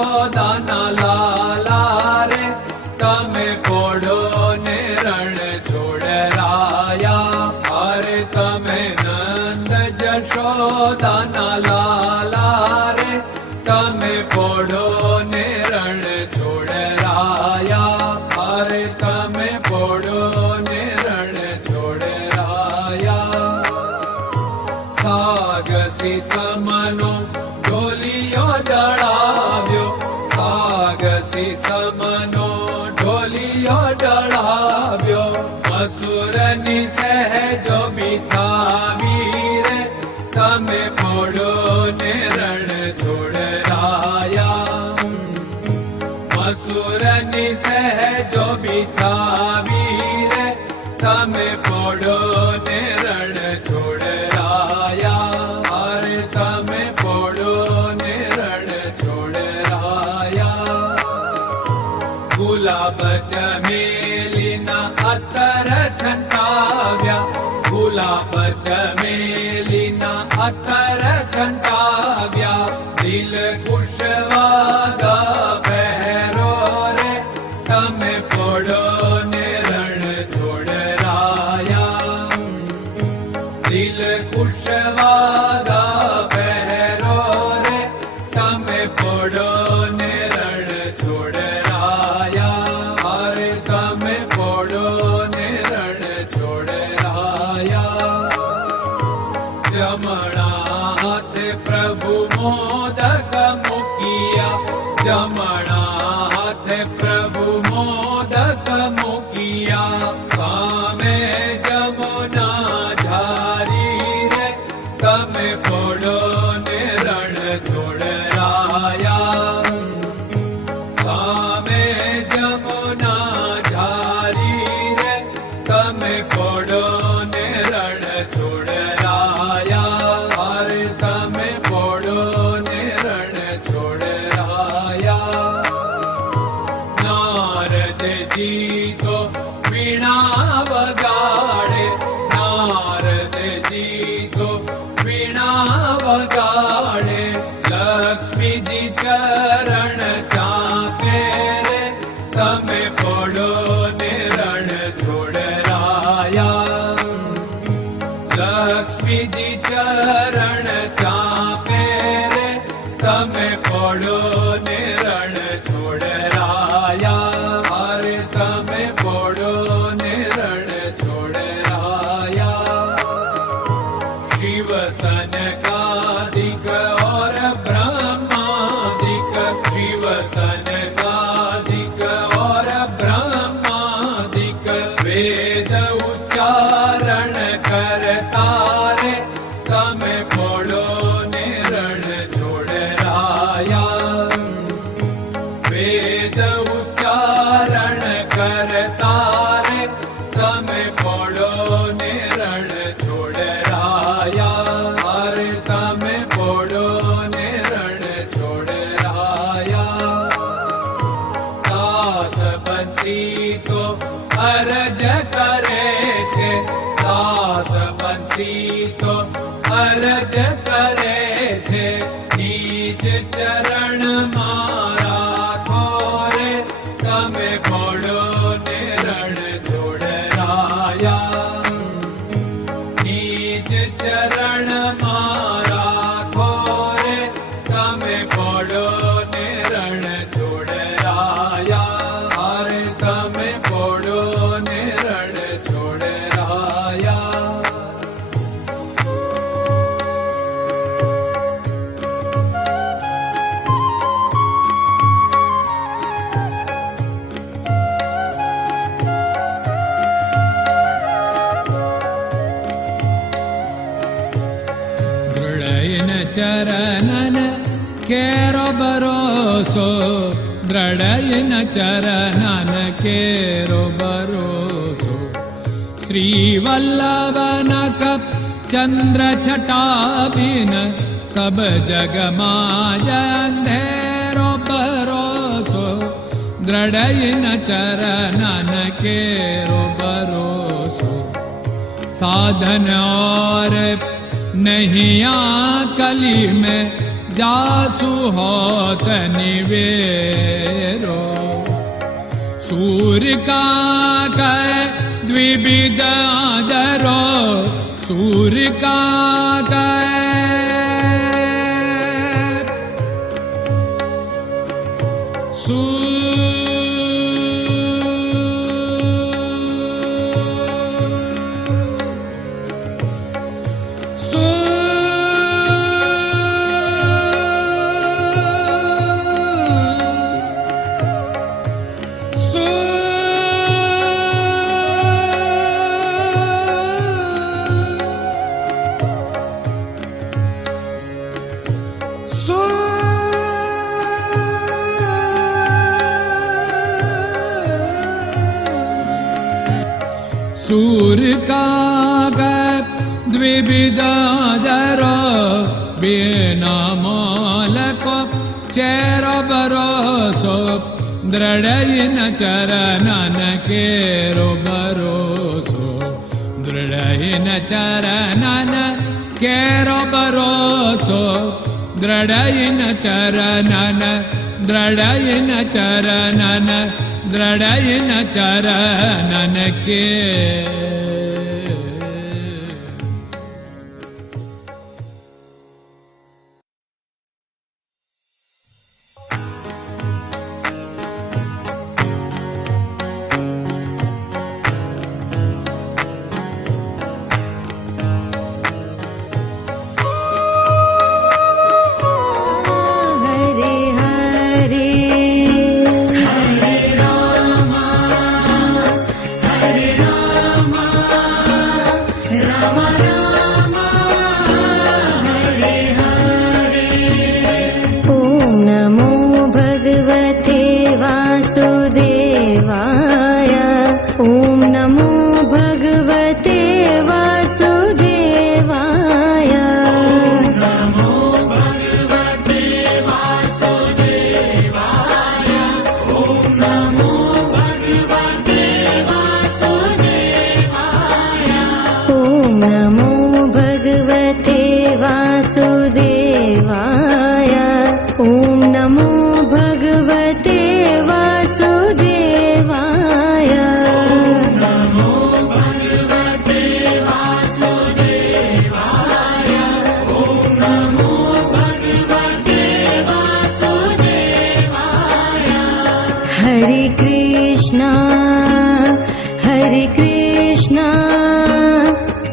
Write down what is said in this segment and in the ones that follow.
જશોદાના લાલા રે તમે પોડો ને રણ છોડરાયા. અરે તમે નંદ જશોદાના લાલા રે તમે પોડો ને રણ છોડરાયા. અરે તમે પોડો ને રણ છોડરાયા. સાગસી સમનો ઢોલિયો ડળાવ્યો, સાગસી સમનો ઢોલિયો ડળાવ્યો. મસૂરની સહેજો બિછાવી રે તમે પોડો ને રણ છોડરાયા. મસૂરની સહેજો બિછાવી રે તમે પોડો ને રણ છોડરાયા. અરે તમે પોડો ને રણ છોડરાયા. ગુલાબ ચમેલીના અત્તર છંટાવ્યા, ગુલાબ ચમેલીના અત્તર છંટાવ્યા. દિલ કુશવાદા પહેરો રે તમે પોડો ને રણ છોડરાયા. દિલ કુશવાદા પહેરો રે તમે પોડો ને રણ છોડરાયા. અરે તમે પોડો ને રણ છોડરાયા. જમણા હાથે પ્રભુ મોદક મૂકિયા, જમણા હાથે પ્રભુ મોદક મૂકિયા. સામે જમુના ઝારી રે તમે પોડો ને રણ છોડરાયા. સામે જમુના ઝારી રે તમે પોડો ને રણ છોડરાયા. અરે તમે પોડો ને રણ છોડરાયા. નારદજી તો વીણા વગાડે, નારદજી તો વીણા વગાડે. લક્ષ્મીજી ચરણ ચાકે રે તમે પોડો ને રણ છોડરાયા. લક્ષ્મીજી ચરણ ચાપે રે તમે પોડો ને રણ છોડરાયા. અરે તમે પોડો ને રણ છોડરાયા. શિવ સનકાદિક और ब्रह्मादिक, शिव सनकादिक और ब्रह्मादिक. वेद उच्चारण करता रे તમે પોડો ને રણ છોડરાયા. વેદ ઉચ્ચારણ કરતા રે તમે પોડો ને રણ છોડરાયા. અરે તમે પોડો ને રણ છોડરાયા. દાસ બંસી તો અરજ કરે છે, દાસ બંસી તો અરજ કરે છે. નીચ ચરણ મારા ખોરે તમે પોડો ને રણ છોડરાયા. નીચ ચરણ મારા ખોરે તમે પોડો ને રણ છોડરાયા. અરે તમે પોડો ને રણ છોડરાયા. ચરણન કેરો ભરોસો, દ્રઢયન ચરણન કેરો ભરોસો. શ્રી વલ્લભન કપ ચંદ્ર છટાબિન સબ જગમાં અંધેરો ભરોસો. દ્રઢયન ચરણન કેરો ભરોસો. साधन और नहीं कली में जासु होत निवेरो सूर्य का कै द्विविध आदरो सूर्य का सूर्य का द्विविधादर बिना मालको चेर भरोसो दृढ़ चरणन केरो भरोसो दृढ़ चरणन केरो भरोसो दृढ़ चरणन दृढ़ चरणन दृढ़ चरणन के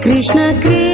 Krishna Krishna